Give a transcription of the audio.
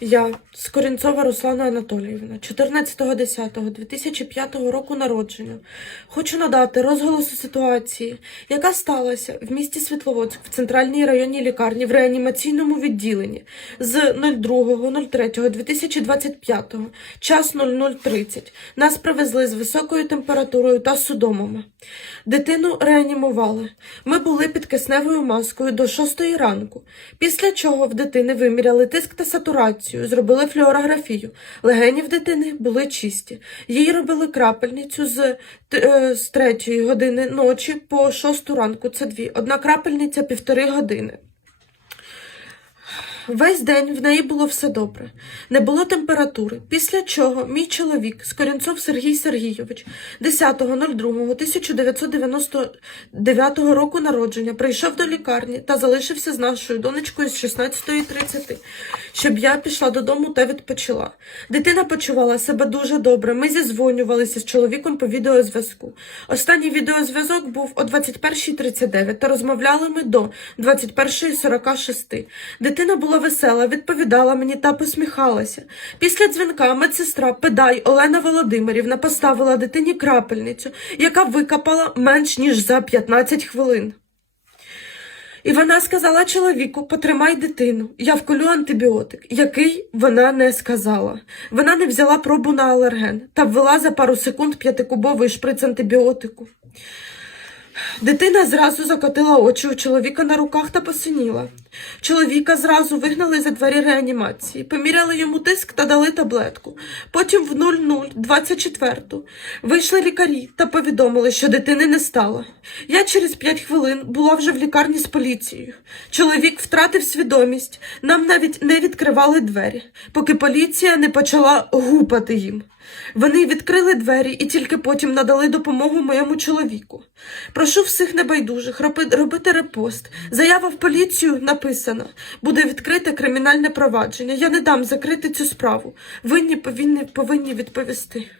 Я, Скорінцова Руслана Анатоліївна, 14.10.2005 року народження, хочу надати розголосу ситуації, яка сталася в місті Світловодськ в центральній районній лікарні в реанімаційному відділенні з 02.03.2025, час 00.30. Нас привезли з високою температурою та судомами. Дитину реанімували. Ми були під кисневою маскою до 6 ранку, після чого в дитини виміряли тиск та сатурацію, зробили флюорографію. Легені в дитини були чисті. Їй робили крапельницю з, е, з 3 години ночі по 6 ранку. Це дві. Одна крапельниця півтори години. Весь день в неї було все добре, не було температури. Після чого мій чоловік Скорінцов Сергій Сергійович 10.02.1999 року народження прийшов до лікарні та залишився з нашою донечкою з 16.30, щоб я пішла додому та відпочила. Дитина почувала себе дуже добре. Ми зізвонювалися з чоловіком по відеозв'язку. Останній відеозв'язок був о 21.39 та розмовляли ми до 21.46. Дитина була весела, відповідала мені та посміхалася. Після дзвінка медсестра Педай Олена Володимирівна поставила дитині крапельницю, яка викапала менш ніж за 15 хвилин. І вона сказала чоловіку: потримай дитину, я вколю антибіотик, який вона не сказала. Вона не взяла пробу на алерген та ввела за пару секунд п'ятикубовий шприц антибіотику. Дитина зразу закотила очі у чоловіка на руках та посиніла. Чоловіка зразу вигнали за двері реанімації, поміряли йому тиск та дали таблетку. Потім в 00.24 вийшли лікарі та повідомили, що дитини не стало. Я через 5 хвилин була вже в лікарні з поліцією. Чоловік втратив свідомість, нам навіть не відкривали двері, поки поліція не почала гупати їм. Вони відкрили двері і тільки потім надали допомогу моєму чоловіку. Прошу всіх небайдужих робити репост. Заява в поліцію написана. Буде відкрите кримінальне провадження. Я не дам закрити цю справу. Винні повинні, повинні відповісти.